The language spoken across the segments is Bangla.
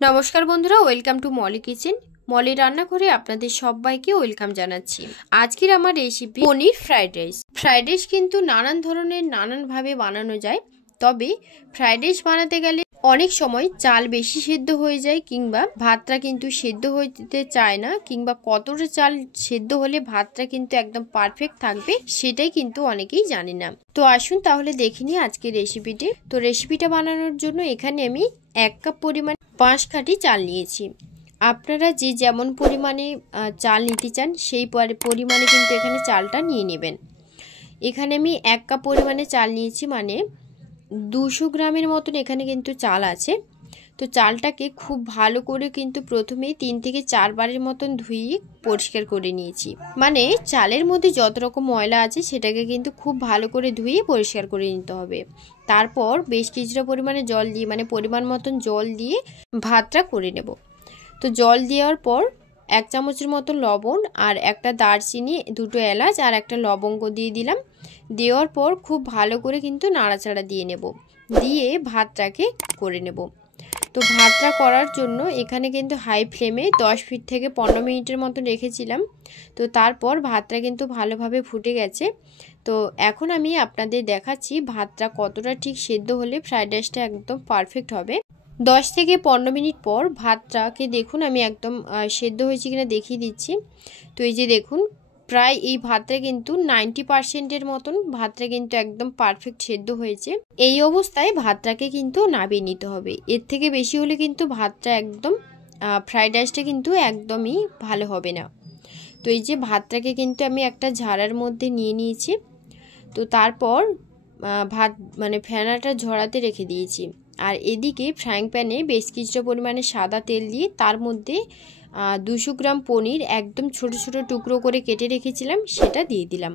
নমস্কার বন্ধুরা, welcome to Moli kitchen. Moli রান্নাঘরে আপনাদের সবাইকে ওয়েলকাম জানাচ্ছি। আজকের আমার recipe paneer fried rice. Fried rice কিন্তু নানান ধরনের নানানভাবে বানানো যায়, তবে ফ্রাইড রাইস বানাতে গেলে অনেক সময় চাল বেশি সেদ্ধ হয়ে যায়, কিংবা ভাতটা কিন্তু সেদ্ধ হতে চায় না, কিংবা কতটা চাল সেদ্ধ হলে ভাতটা কিন্তু একদম পারফেক্ট থাকবে সেটাই কিন্তু অনেকেই জানে না। তো আসুন তাহলে দেখে নিই আজকের রেসিপিটি। তো রেসিপিটা বানানোর জন্য এখানে আমি 1 কাপ পরিমাণ বাঁশকাঠি চাল নিয়েছি। আপনারা যে যেমন পরিমাণে চাল নিতে চান সেই পরিমাণে কিন্তু এখানে চালটা নিয়ে নেবেন। এখানে আমি 1 কাপ পরিমাণে চাল নিয়েছি, মানে 200 গ্রামের মতন এখানে কিন্তু চাল আছে। তো চালটাকে খুব ভালো করে কিন্তু প্রথমেই 3 থেকে 4 বারের মতন ধুয়ে পরিষ্কার করে নিয়েছি। মানে চালের মধ্যে যত রকম ময়লা আছে সেটাকে কিন্তু খুব ভালো করে ধুয়ে পরিষ্কার করে নিতে হবে। তারপর বেশ কিছুটা পরিমাণে জল দিয়ে, মানে পরিমাণ মতন জল দিয়ে ভাতটা করে নেব। তো জল দেওয়ার পর 1 চামচের মতো লবণ আর একটা দারচিনি, 2টো এলাচ আর একটা লবঙ্গ দিয়ে দিলাম। দেওয়ার পর খুব ভালো করে কিন্তু নাড়াচাড়া দিয়ে নেব, দিয়ে ভাতটাকে করে নেব। তো ভাতটা করার জন্য এখানে কিন্তু হাই ফ্লেমে 10 মিনিট থেকে 15 মিনিটের মতো রেখেছিলাম। তো তারপর ভাতটা কিন্তু ভালোভাবে ফুটে গেছে। তো এখন আমি আপনাদের দেখাচ্ছি ভাতটা কতটা ঠিক সেদ্ধ হলে ফ্রাইড রাইসটা একদম পারফেক্ট হবে। 10 থেকে 15 মিনিট পর ভাতটাকে দেখুন আমি একদম সেদ্ধ হয়েছে কিনা দেখিয়ে দিচ্ছি। তো এই যে দেখুন, প্রায় এই ভাতটা কিন্তু 90%-এর মতন ভাতটা কিন্তু একদম পারফেক্ট সেদ্ধ হয়েছে। এই অবস্থায় ভাতটাকে কিন্তু নামিয়ে নিতে হবে। এর থেকে বেশি হলে কিন্তু ভাতটা একদম ফ্রাইড রাইসটা কিন্তু একদমই ভালো হবে না। তো এই যে ভাতটাকে কিন্তু আমি একটা ঝাড়ার মধ্যে নিয়ে নিয়েছি। তো তারপর ভাত মানে ফেনাটা ঝরাতে রেখে দিয়েছি। আর এদিকে ফ্রাইং প্যানে বেশ কিছুটা পরিমাণে সাদা তেল দিয়ে তার মধ্যে 200 গ্রাম পনির একদম ছোট ছোট টুকরো করে কেটে রেখেছিলাম সেটা দিয়ে দিলাম।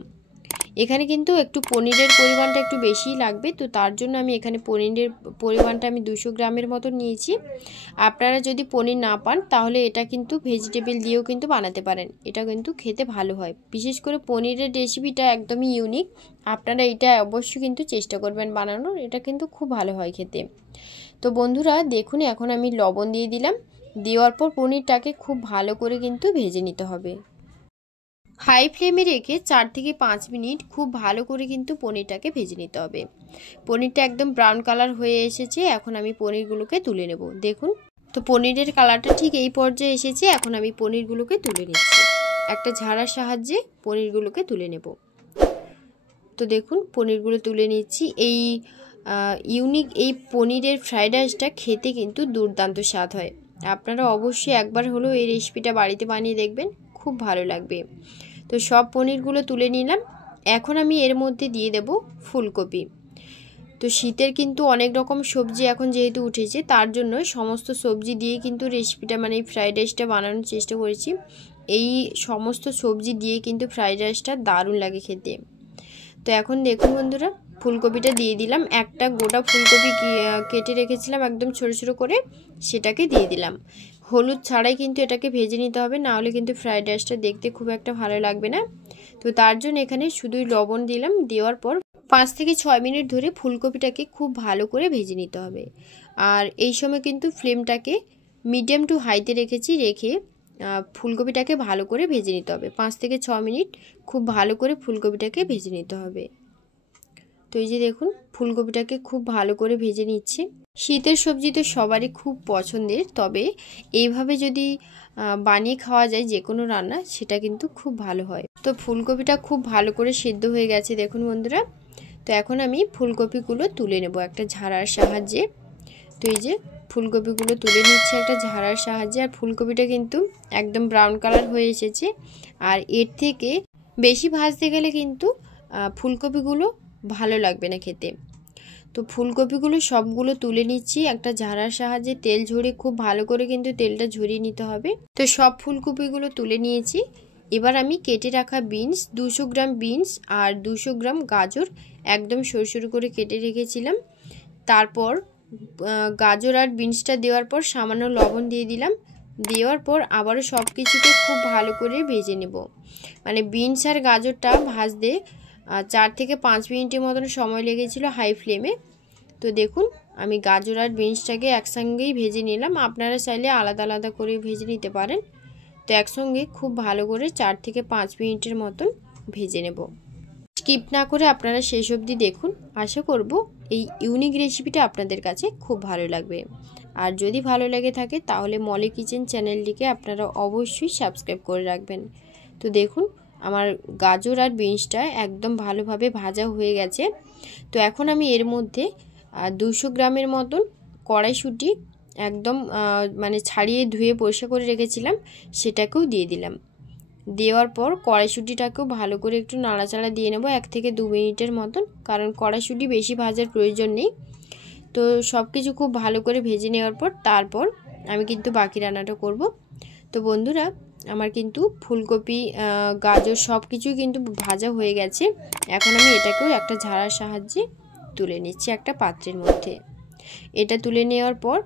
এখানে কিন্তু একটু পনিরের পরিমাণটা একটু বেশিই লাগবে, তো তার জন্য আমি এখানে পনিরের পরিমাণটা আমি 200 গ্রামের মতো নিয়েছি। আপনারা যদি পনির না পান তাহলে এটা কিন্তু ভেজিটেবল দিয়েও কিন্তু বানাতে পারেন, এটা কিন্তু খেতে ভালো হয়। বিশেষ করে পনিরের রেসিপিটা একদমই ইউনিক, আপনারা এটা অবশ্যই কিন্তু চেষ্টা করবেন বানানোর, এটা কিন্তু খুব ভালো হয় খেতে। তো বন্ধুরা দেখুন, এখন আমি লবণ দিয়ে দিলাম। দেওয়ার পর পনিরটাকে খুব ভালো করে কিন্তু ভেজে নিতে হবে। হাই ফ্লেমে রেখে 4 থেকে 5 মিনিট খুব ভালো করে কিন্তু পনিরটাকে ভেজে নিতে হবে। পনিরটা একদম ব্রাউন কালার হয়ে এসেছে, এখন আমি পনিরগুলোকে তুলে নেব। দেখুন, তো পনিরের কালারটা ঠিক এই পর্যায়ে এসেছে, এখন আমি পনিরগুলোকে তুলে নিচ্ছি। একটা ঝাড়ার সাহায্যে পনিরগুলোকে তুলে নেব। তো দেখুন পনিরগুলো তুলে নিচ্ছি। এই ইউনিক এই পনিরের ফ্রাইড রাইসটা খেতে কিন্তু দুর্দান্ত স্বাদ হয়। আপনারা অবশ্যই একবার হলেও এই রেসিপিটা বাড়িতে বানিয়ে দেখবেন, খুব ভালো লাগবে। তো সব পনিরগুলো তুলে নিলাম। এখন আমি এর মধ্যে দিয়ে দেব ফুলকপি। তো শীতের কিন্তু অনেক রকম সবজি এখন যেহেতু উঠেছে, তার জন্য সমস্ত সবজি দিয়ে কিন্তু রেসিপিটা মানে এই ফ্রাইড রাইসটা বানানোর চেষ্টা করেছি। এই সমস্ত সবজি দিয়ে কিন্তু ফ্রাইড রাইসটা দারুণ লাগে খেতে। তো এখন দেখুন বন্ধুরা, ফুলকপিটা দিয়ে দিলাম। একটা গোটা ফুলকপি কেটে রেখেছিলাম একদম ছোটো ছোটো করে, সেটাকে দিয়ে দিলাম। হলুদ ছাড়াই কিন্তু এটাকে ভেজে নিতে হবে, না হলে কিন্তু ফ্রাইড রাইসটা দেখতে খুব একটা ভালো লাগবে না। তো তার জন্য এখানে শুধুই লবণ দিলাম। দেওয়ার পর 5 থেকে 6 মিনিট ধরে ফুলকপিটাকে খুব ভালো করে ভেজে নিতে হবে। আর এই সময় কিন্তু ফ্লেমটাকে মিডিয়াম টু হাইতে রেখেছি, রেখে ফুলকপিটাকে ভালো করে ভেজে নিতে হবে। 5 থেকে 6 মিনিট খুব ভালো করে ফুলকপিটাকে ভেজে নিতে হবে। তো এই যে দেখুন, ফুলকপিটাকে খুব ভালো করে ভেজে নিচ্ছি। শীতের সবজি তো সবারই খুব পছন্দের, তবে এইভাবে যদি বানিয়ে খাওয়া যায় যে কোনো রান্না, সেটা কিন্তু খুব ভালো হয়। তো ফুলকপিটা খুব ভালো করে সেদ্ধ হয়ে গেছে দেখুন বন্ধুরা। তো এখন আমি ফুলকপিগুলো তুলে নেব একটা ঝাড়ার সাহায্যে। তো এই যে ফুলকপিগুলো তুলে নিচ্ছে একটা ঝাড়ার সাহায্যে। আর ফুলকপিটা কিন্তু একদম ব্রাউন কালার হয়ে এসেছে। আর এর থেকে বেশি ভাজতে গেলে কিন্তু ফুলকপিগুলো ভালো লাগবে না খেতে। তো ফুলকপিগুলো সবগুলো তুলে নিচ্ছি একটা ঝাড়ার সাহায্যে। তেল ঝরিয়ে খুব ভালো করে কিন্তু তেলটা ঝরিয়ে নিতে হবে। তো সব ফুলকপিগুলো তুলে নিয়েছি। এবার আমি কেটে রাখা বিনস, 200 গ্রাম বিনস আর 200 গ্রাম গাজর একদম সরু সরু করে কেটে রেখেছিলাম। তারপর গাজর আর বিনসটা দেওয়ার পর সামান্য লবণ দিয়ে দিলাম। দেওয়ার পর আবারও সব কিছুকে খুব ভালো করে ভেজে নেব। মানে বিনস আর গাজরটা ভাজতে 4 থেকে 5 মিনিটের মতন সময় লেগেছিল হাই ফ্লেমে। তো দেখুন আমি গাজর আর বিনসটাকে একসঙ্গেই ভেজে নিলাম। আপনারা চাইলে আলাদা আলাদা করে ভেজে নিতে পারেন। তো একসঙ্গে খুব ভালো করে 4 থেকে 5 মিনিটের মতন ভেজে নেব। স্কিপ না করে আপনারা শেষ অবধি দেখুন। আশা করব এই ইউনিক রেসিপিটা আপনাদের কাছে খুব ভালো লাগবে। আর যদি ভালো লেগে থাকে তাহলে মলি কিচেন চ্যানেলটিকে আপনারা অবশ্যই সাবস্ক্রাইব করে রাখবেন। তো দেখুন আমার গাজর আর বিনসটা একদম ভালোভাবে ভাজা হয়ে গেছে। তো এখন আমি এর মধ্যে 200 গ্রামের মতন কড়াইশুঁটি একদম মানে ছাড়িয়ে ধুয়ে পরিষ্কার করে রেখেছিলাম, সেটাকেও দিয়ে দিলাম। দেওয়ার পর কড়াইশুঁটিটাকেও ভালো করে একটু নাড়াচাড়া দিয়ে নেব 1 থেকে 2 মিনিটের মতন, কারণ কড়াইশুঁটি বেশি ভাজার প্রয়োজন নেই। তো সব কিছু খুব ভালো করে ভেজে নেওয়ার পর তারপর আমি কিন্তু বাকি রান্নাটা করব। তো বন্ধুরা আমার কিন্তু ফুলকপি গাজর সব কিছুই কিন্তু ভাজা হয়ে গেছে। এখন আমি এটাকেও একটা ঝাড়ার সাহায্যে তুলে নিচ্ছি একটা পাত্রের মধ্যে। এটা তুলে নেওয়ার পর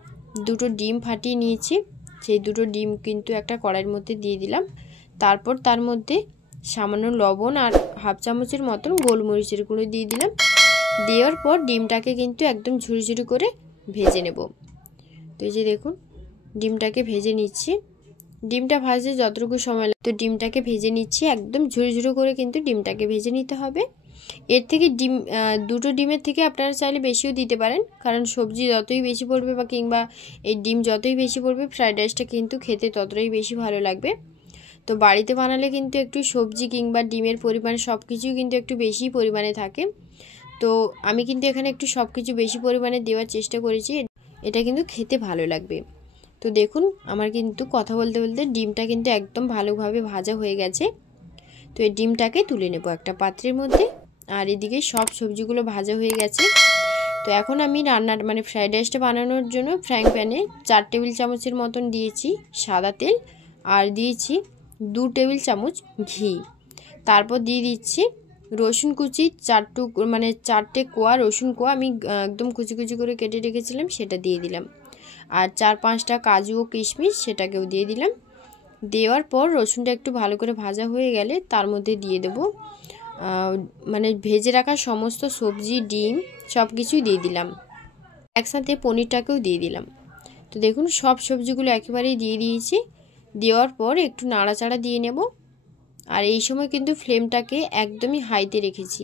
2টো ডিম ফাটিয়ে নিয়েছি, সেই 2টো ডিম কিন্তু একটা কড়াইয়ের মধ্যে দিয়ে দিলাম। তারপর তার মধ্যে সামান্য লবণ আর হাফ চামচের মতন গোলমরিচের গুঁড়ো দিয়ে দিলাম। দেওয়ার পর ডিমটাকে কিন্তু একদম ঝুরি ঝুরি করে ভেজে নেব। তো এই যে দেখুন ডিমটাকে ভেজে নিচ্ছি। ডিমটা ভাজতে যতটুকু সময় লাগে তো ডিমটাকে ভেজে নিচ্ছি, একদম ঝুরি ঝুরি করে কিন্তু ডিমটাকে ভেজে নিতে হবে। এর থেকে ডিম 2টো ডিমের থেকে আপনারা চাইলে বেশিও দিতে পারেন, কারণ সবজি যতই বেশি পড়বে বা কিংবা এই ডিম যতই বেশি পড়বে ফ্রাইড রাইসটা কিন্তু খেতে ততটাই বেশি ভালো লাগবে। তো বাড়িতে বানালে কিন্তু একটু সবজি কিংবা ডিমের পরিমাণ সব কিছুই কিন্তু একটু বেশি পরিমাণে থাকে। তো আমি কিন্তু এখানে একটু সব কিছু বেশি পরিমাণে দেওয়ার চেষ্টা করেছি, এটা কিন্তু খেতে ভালো লাগবে। তো দেখুন আমার কিন্তু কথা বলতে বলতে ডিমটা কিন্তু একদম ভালোভাবে ভাজা হয়ে গেছে। তো এই ডিমটাকে তুলে নেব একটা পাত্রের মধ্যে, আর এদিকে সব সবজিগুলো ভাজা হয়ে গেছে। তো এখন আমি রান্নার মানে ফ্রাইড রাইসটা বানানোর জন্য ফ্রাইং প্যানে 4 টেবিল চামচের মতন দিয়েছি সাদা তেল, আর দিয়েছি 2 টেবিল চামচ ঘি। তারপর দিয়ে দিচ্ছি রসুন কুচি 4টে কোয়া রসুন কোয়া আমি একদম কুচি কুচি করে কেটে রেখেছিলাম, সেটা দিয়ে দিলাম। আর 4-5টা কাজু ও কিশমিশ সেটাকেও দিয়ে দিলাম। দেওয়ার পর রসুনটা একটু ভালো করে ভাজা হয়ে গেলে তার মধ্যে দিয়ে দেব মানে ভেজে রাখা সমস্ত সবজি ডিম সব কিছুই দিয়ে দিলাম, একসাথে পনিরটাকেও দিয়ে দিলাম। তো দেখুন সব সবজিগুলো একেবারেই দিয়ে দিয়েছি। দেওয়ার পর একটু নাড়াচাড়া দিয়ে নেব। আর এই সময় কিন্তু ফ্লেমটাকে একদমই হাইতে রেখেছি,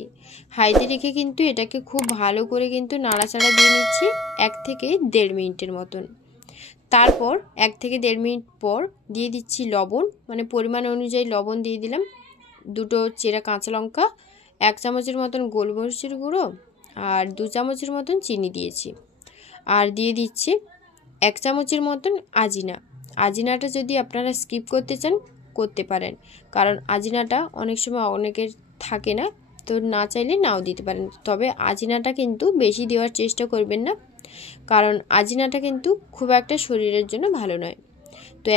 হাইতে রেখে কিন্তু এটাকে খুব ভালো করে কিন্তু নাড়াচাড়া দিয়ে নিচ্ছি 1 থেকে 1.5 মিনিটের মতন। তারপর 1 থেকে 1.5 মিনিট পর দিয়ে দিচ্ছি লবণ, মানে পরিমাণ অনুযায়ী লবণ দিয়ে দিলাম। 2টো চেরা কাঁচা লঙ্কা, 1 চামচের মতন গোলমরিচের গুঁড়ো আর 2 চামচের মতন চিনি দিয়েছি। আর দিয়ে দিচ্ছি 1 চামচের মতন আজিনা। আজিনাটা যদি আপনারা স্কিপ করতে চান করতে পারেন, কারণ আজিনাটা অনেক সময় অনেকের থাকে না, তো না চাইলে নাও দিতে পারেন। তবে আজিনাটা কিন্তু বেশি দেওয়ার চেষ্টা করবেন না, কারণ আজিনাটা কিন্তু খুব একটা শরীরের জন্য ভালো নয়। তো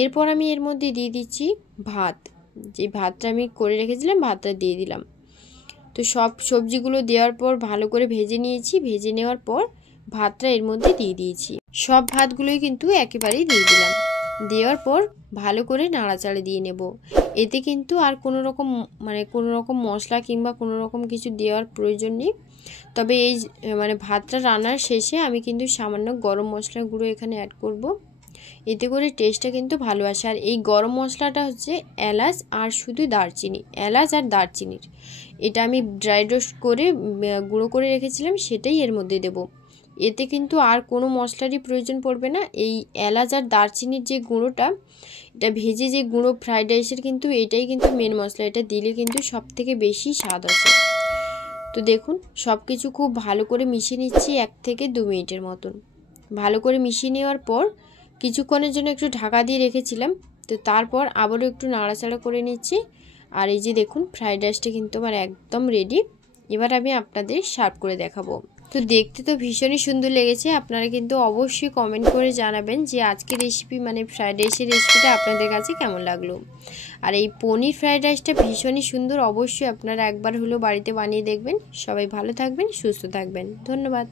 এরপর আমি এর মধ্যে দিয়ে দিচ্ছি ভাত, যে ভাতটা আমি করে রেখেছিলাম ভাতটা দিয়ে দিলাম। তো সব সবজিগুলো দেওয়ার পর ভালো করে ভেজে নিয়েছি। ভেজে নেওয়ার পর ভাতটা এর মধ্যে দিয়ে দিয়েছি, সব ভাতগুলোই কিন্তু একেবারেই দিয়ে দিলাম। দেওয়ার পর ভালো করে নাড়াচাড়া দিয়ে নেব। এতে কিন্তু আর কোনো রকম মশলা কিংবা কোনো রকম কিছু দেওয়ার প্রয়োজন নেই। তবে এই ভাতটা রান্নার শেষে আমি কিন্তু সামান্য গরম মশলার গুঁড়ো এখানে অ্যাড করব, এতে করে টেস্টটা কিন্তু ভালো আসে। আর এই গরম মশলাটা হচ্ছে এলাচ আর শুধু দারচিনি, এলাচ আর দারচিনির, এটা আমি ড্রাই রোস্ট করে গুঁড়ো করে রেখেছিলাম, সেটাই এর মধ্যে দেব। এতে কিন্তু আর কোনো মশলারই প্রয়োজন পড়বে না। এই এলাচ আর দারচিনির যে গুঁড়োটা, এটা ভেজে যে গুঁড়ো ফ্রাইড রাইসের কিন্তু এটাই কিন্তু মেন মশলা, এটা দিলে কিন্তু সব থেকে বেশি স্বাদ আসে। তো দেখুন সব কিছু খুব ভালো করে মিশিয়ে নিচ্ছি 1 থেকে 2 মিনিটের মতন। ভালো করে মিশিয়ে নেওয়ার পর কিছুক্ষণের জন্য একটু ঢাকা দিয়ে রেখেছিলাম। তো তারপর আবারও একটু নাড়াচাড়া করে নিচ্ছি। আর এই যে দেখুন ফ্রাইড রাইসটা কিন্তু আমার একদম রেডি। এবার আমি আপনাদের সার্ভ করে দেখাবো। তো দেখতে তো ভীষণই সুন্দর লেগেছে। আপনারা কিন্তু অবশ্যই কমেন্ট করে জানাবেন যে আজকের রেসিপি ফ্রাইড রাইসের রেসিপিটা আপনাদের কাছে কেমন লাগলো। আর এই পনির ফ্রাইড রাইসটা ভীষণই সুন্দর, অবশ্যই আপনারা একবার হলেও বাড়িতে বানিয়ে দেখবেন। সবাই ভালো থাকবেন, সুস্থ থাকবেন, ধন্যবাদ।